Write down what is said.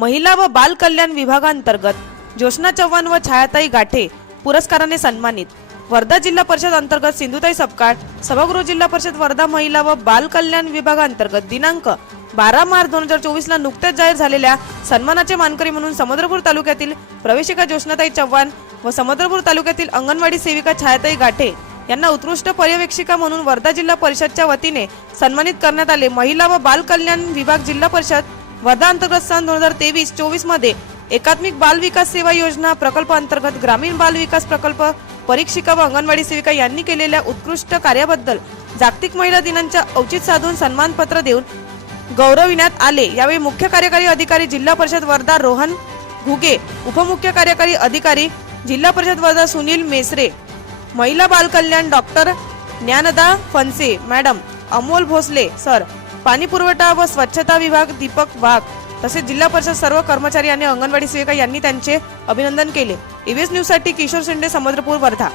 महिला व बाल कल्याण विभागांतर्गत ज्योत्ना चव्हाण व छायाताई गाठे पुरस्काराने सन्मानित. वर्धा जिल्हा परिषद अंतर्गत सिंधुताई सपकाळ सभागृह जिल्हा परिषद वर्धा महिला व बाल कल्याण विभागांतर्गत दिनांक बारा मार्च दोन हजार चोवीस ला नुकत्याच जाहीर झालेल्या सन्मानाचे मानकरी म्हणून समुद्रपूर तालुक्यातील प्रवेशिका ज्योत्नाताई चव्हाण व समुद्रपूर तालुक्यातील अंगणवाडी सेविका छायाताई गाठे यांना उत्कृष्ट पर्यवेक्षिका म्हणून वर्धा जिल्हा परिषदच्या वतीने सन्मानित करण्यात आले. महिला व बाल कल्याण विभाग जिल्हा परिषद वर्धा अंतर्गत सन दोन हजार तेवीस चोवीसमध्ये एकात्मिक बाल विकास सेवा योजना प्रकल्प अंतर्गत ग्रामीण बाल विकास प्रकल्प परीक्षिका व अंगणवाडी सेविका यांनी केलेल्या उत्कृष्ट कार्याबद्दल जागतिक महिला दिनांच्या औचित साधून सन्मानपत्र देऊन गौरविण्यात आले. यावेळी मुख्य कार्यकारी अधिकारी जिल्हा परिषद वर्धा रोहन घुगे उपमुख्य कार्यकारी अधिकारी जिल्हा परिषद वर्धा सुनील मेसरे महिला बालकल्याण doctor Dnyanada Phanse madam Amol Bhosale sir पाणी पुरवठा व स्वच्छता विभाग दीपक वाघ तसेच जिल्हा परिषद सर्व कर्मचारी आणि अंगणवाडी सेविका यांनी त्यांचे अभिनंदन केले. ईव्हीएस न्यूजसाठी किशोर शिंदे समुद्रपूर वर्धा.